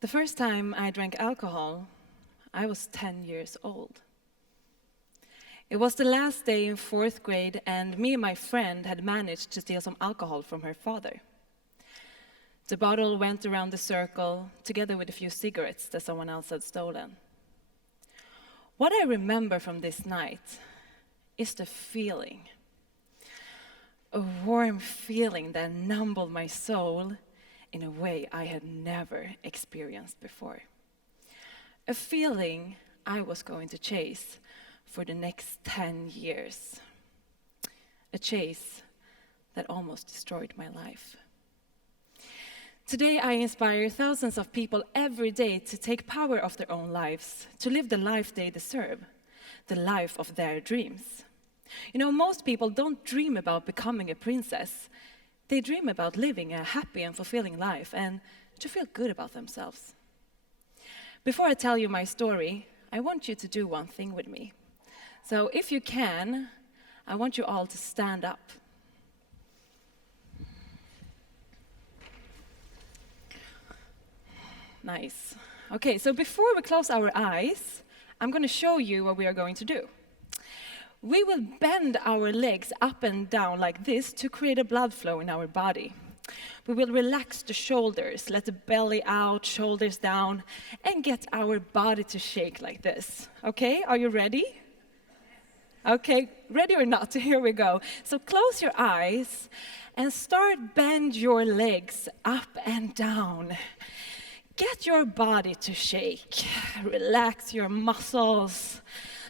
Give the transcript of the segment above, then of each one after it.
The first time I drank alcohol, I was 10 years old. It was the last day in 4th grade, and me and my friend had managed to steal some alcohol from her father. The bottle went around the circle, together with a few cigarettes that someone else had stolen. What I remember from this night is the feeling. A warm feeling that numbed my soul in a way I had never experienced before. A feeling I was going to chase for the next 10 years. A chase that almost destroyed my life. Today I inspire thousands of people every day to take power of their own lives, to live the life they deserve, the life of their dreams. You know, most people don't dream about becoming a princess. They dream about living a happy and fulfilling life and to feel good about themselves. Before I tell you my story, I want you to do one thing with me. So if you can, I want you all to stand up. Nice. Okay, so before we close our eyes, I'm going to show you what we are going to do. We will bend our legs up and down like this to create a blood flow in our body. We will relax the shoulders, let the belly out, shoulders down, and get our body to shake like this. Okay, are you ready? Okay, ready or not? Here we go. So close your eyes and start bend your legs up and down. Get your body to shake. Relax your muscles.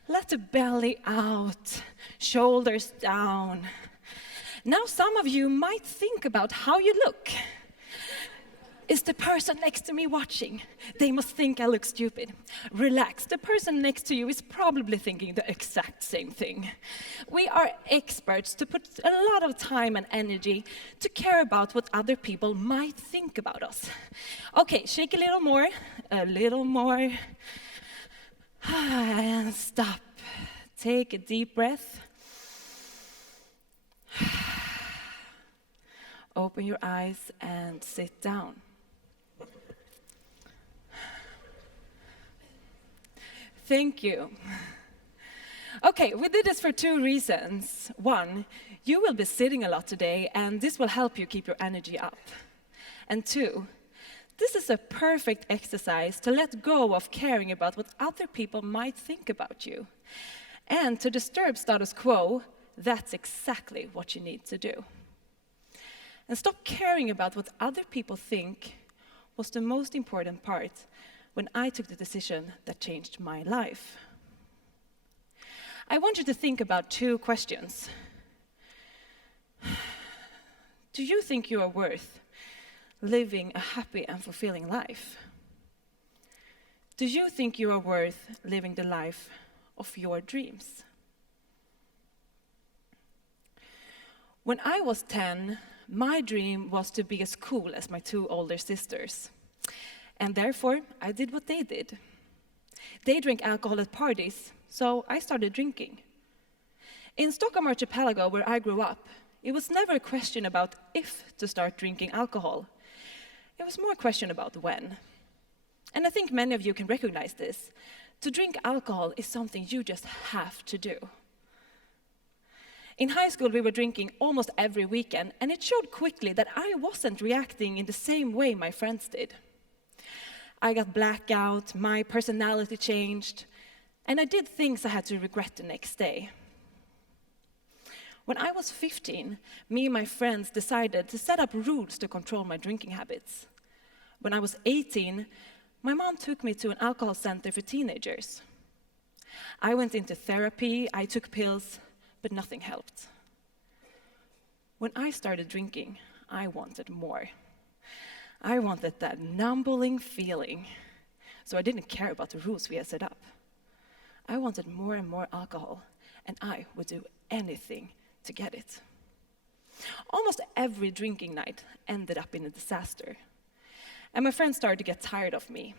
Let the belly out, shoulders down. Now some of you might think about how you look. Is the person next to me watching? They must think I look stupid. Relax, the person next to you is probably thinking the exact same thing. We are experts to put a lot of time and energy to care about what other people might think about us. Okay, shake a little more, and stop. Take a deep breath. Open your eyes and sit down. Thank you. Okay, we did this for 2 reasons. 1, you will be sitting a lot today, and this will help you keep your energy up. And 2, this is a perfect exercise to let go of caring about what other people might think about you. And to disturb status quo, that's exactly what you need to do. And stop caring about what other people think was the most important part when I took the decision that changed my life. I want you to think about 2 questions. Do you think you are worth living a happy and fulfilling life? Do you think you are worth living the life of your dreams? When I was 10, my dream was to be as cool as my 2 older sisters. And therefore, I did what they did. They drank alcohol at parties, so I started drinking. In Stockholm Archipelago, where I grew up, it was never a question about if to start drinking alcohol. It was more a question about when. And I think many of you can recognize this. To drink alcohol is something you just have to do. In high school, we were drinking almost every weekend, and it showed quickly that I wasn't reacting in the same way my friends did. I got blackout, my personality changed, and I did things I had to regret the next day. When I was 15, me and my friends decided to set up rules to control my drinking habits. When I was 18, my mom took me to an alcohol center for teenagers. I went into therapy, I took pills, but nothing helped. When I started drinking, I wanted more. I wanted that numbing feeling, so I didn't care about the rules we had set up. I wanted more and more alcohol, and I would do anything to get it. Almost every drinking night ended up in a disaster, and my friends started to get tired of me.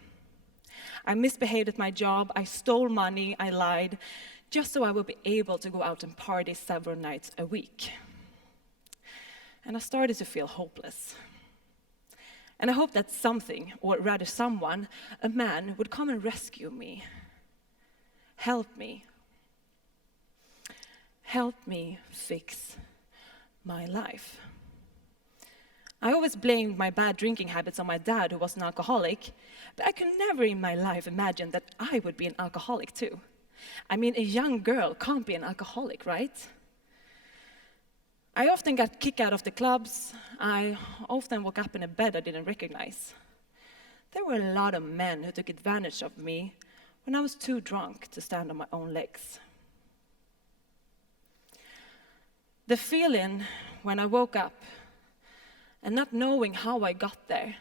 I misbehaved at my job, I stole money, I lied, just so I would be able to go out and party several nights a week. And I started to feel hopeless. And I hoped that something, or rather someone, a man, would come and rescue me. Help me. Help me fix my life. I always blamed my bad drinking habits on my dad, who was an alcoholic, but I could never in my life imagine that I would be an alcoholic too. I mean, a young girl can't be an alcoholic, right? I often got kicked out of the clubs. I often woke up in a bed I didn't recognize. There were a lot of men who took advantage of me when I was too drunk to stand on my own legs. The feeling when I woke up and not knowing how I got there,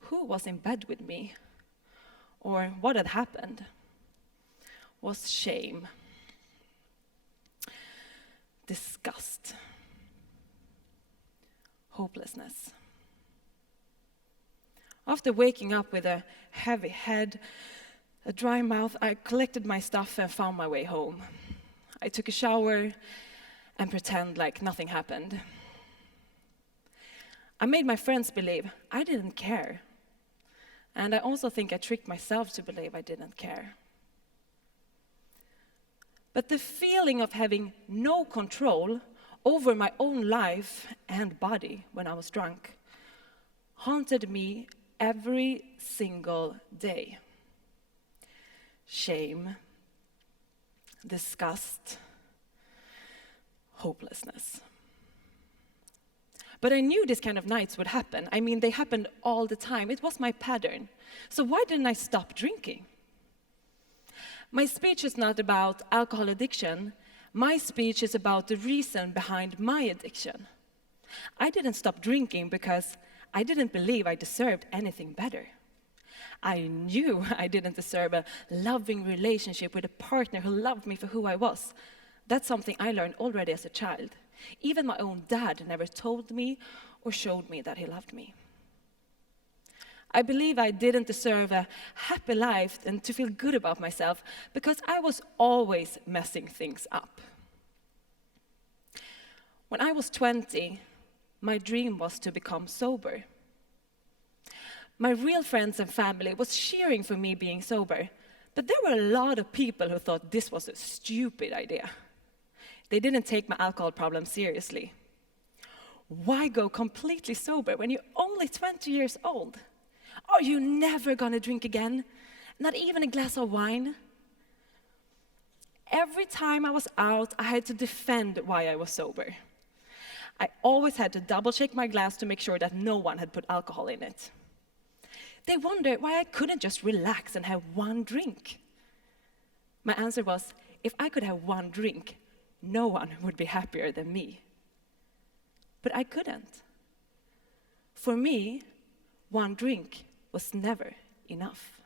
who was in bed with me, or what had happened, was shame, disgust, hopelessness. After waking up with a heavy head, a dry mouth, I collected my stuff and found my way home. I took a shower and pretended like nothing happened. I made my friends believe I didn't care. And I also think I tricked myself to believe I didn't care. But the feeling of having no control over my own life and body when I was drunk haunted me every single day. Shame, disgust, hopelessness. But I knew these kind of nights would happen. I mean, they happened all the time. It was my pattern. So why didn't I stop drinking? My speech is not about alcohol addiction. My speech is about the reason behind my addiction. I didn't stop drinking because I didn't believe I deserved anything better. I knew I didn't deserve a loving relationship with a partner who loved me for who I was. That's something I learned already as a child. Even my own dad never told me or showed me that he loved me. I believe I didn't deserve a happy life and to feel good about myself because I was always messing things up. When I was 20, my dream was to become sober. My real friends and family was cheering for me being sober, but there were a lot of people who thought this was a stupid idea. They didn't take my alcohol problem seriously. Why go completely sober when you're only 20 years old? Are you never gonna drink again? Not even a glass of wine? Every time I was out, I had to defend why I was sober. I always had to double check my glass to make sure that no one had put alcohol in it. They wondered why I couldn't just relax and have one drink. My answer was, if I could have one drink, no one would be happier than me. But I couldn't. For me, one drink was never enough.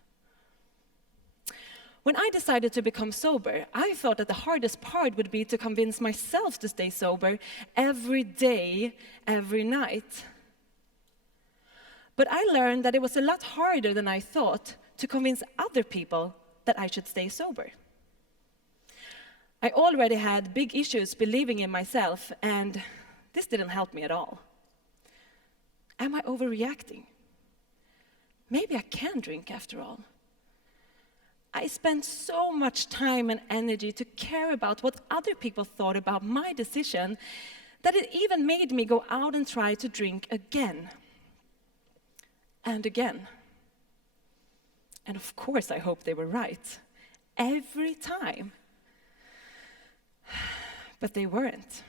When I decided to become sober, I thought that the hardest part would be to convince myself to stay sober every day, every night. But I learned that it was a lot harder than I thought to convince other people that I should stay sober. I already had big issues believing in myself, and this didn't help me at all. Am I overreacting? Maybe I can drink after all. I spent so much time and energy to care about what other people thought about my decision that it even made me go out and try to drink again and again. And of course, I hope they were right. Every time. But they weren't.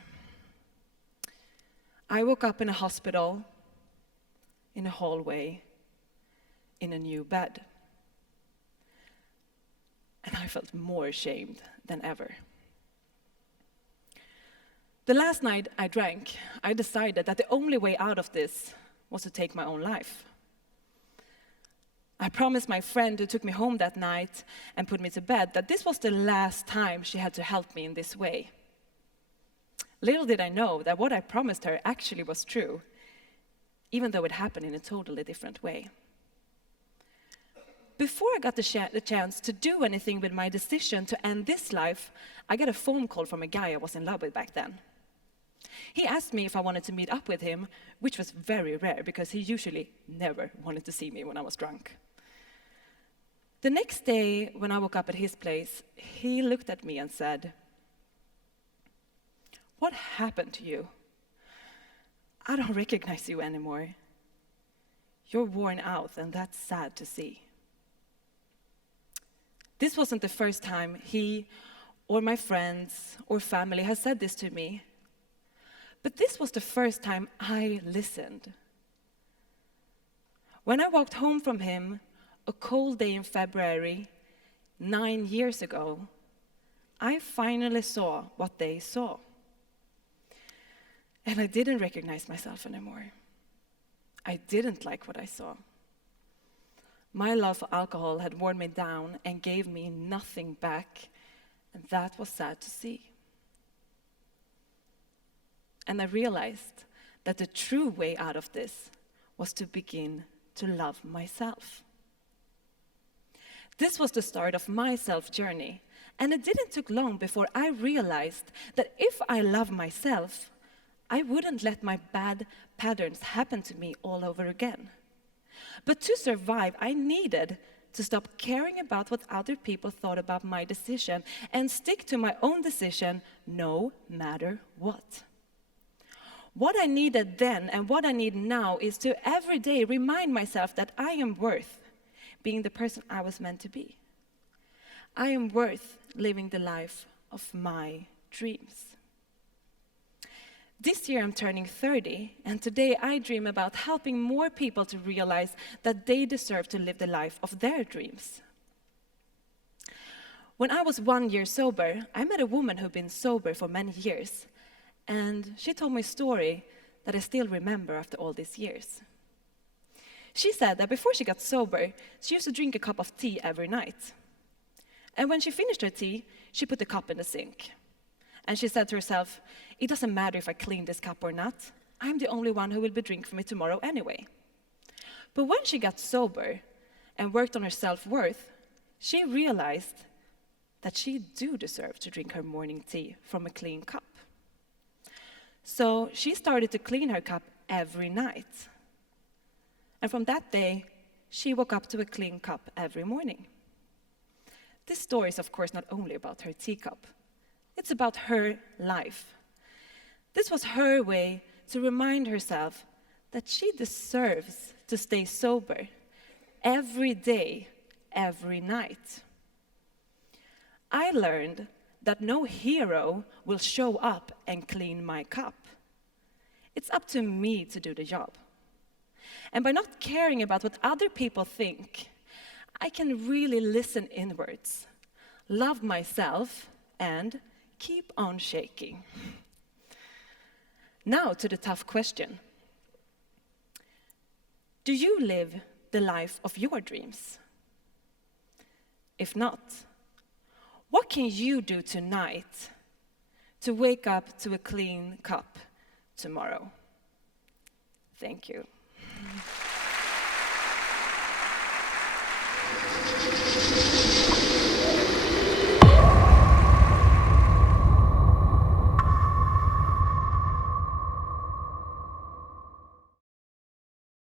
I woke up in a hospital, in a hallway, in a new bed. And I felt more ashamed than ever. The last night I drank, I decided that the only way out of this was to take my own life. I promised my friend who took me home that night and put me to bed that this was the last time she had to help me in this way. Little did I know that what I promised her actually was true, even though it happened in a totally different way. Before I got the chance to do anything with my decision to end this life, I got a phone call from a guy I was in love with back then. He asked me if I wanted to meet up with him, which was very rare because he usually never wanted to see me when I was drunk. The next day, when I woke up at his place, he looked at me and said, "What happened to you? I don't recognize you anymore. You're worn out, and that's sad to see." This wasn't the first time he or my friends or family has said this to me. But this was the first time I listened. When I walked home from him, a cold day in February, 9 years ago, I finally saw what they saw. And I didn't recognize myself anymore. I didn't like what I saw. My love for alcohol had worn me down and gave me nothing back, and that was sad to see. And I realized that the true way out of this was to begin to love myself. This was the start of my self-journey, and it didn't take long before I realized that if I love myself, I wouldn't let my bad patterns happen to me all over again. But to survive, I needed to stop caring about what other people thought about my decision and stick to my own decision no matter what. What I needed then and what I need now is to every day remind myself that I am worth being the person I was meant to be. I am worth living the life of my dreams. This year I'm turning 30, and today I dream about helping more people to realize that they deserve to live the life of their dreams. When I was 1 year sober, I met a woman who'd been sober for many years, and she told me a story that I still remember after all these years. She said that before she got sober, she used to drink a cup of tea every night. And when she finished her tea, she put the cup in the sink. And she said to herself, "It doesn't matter if I clean this cup or not. I'm the only one who will be drinking from it tomorrow anyway." But when she got sober and worked on her self-worth, she realized that she do deserve to drink her morning tea from a clean cup. So she started to clean her cup every night. And from that day, she woke up to a clean cup every morning. This story is, of course, not only about her teacup. It's about her life. This was her way to remind herself that she deserves to stay sober every day, every night. I learned that no hero will show up and clean my cup. It's up to me to do the job. And by not caring about what other people think, I can really listen inwards, love myself, and keep on shaking. Now to the tough question. Do you live the life of your dreams? If not, what can you do tonight to wake up to a clean cup tomorrow? Thank you.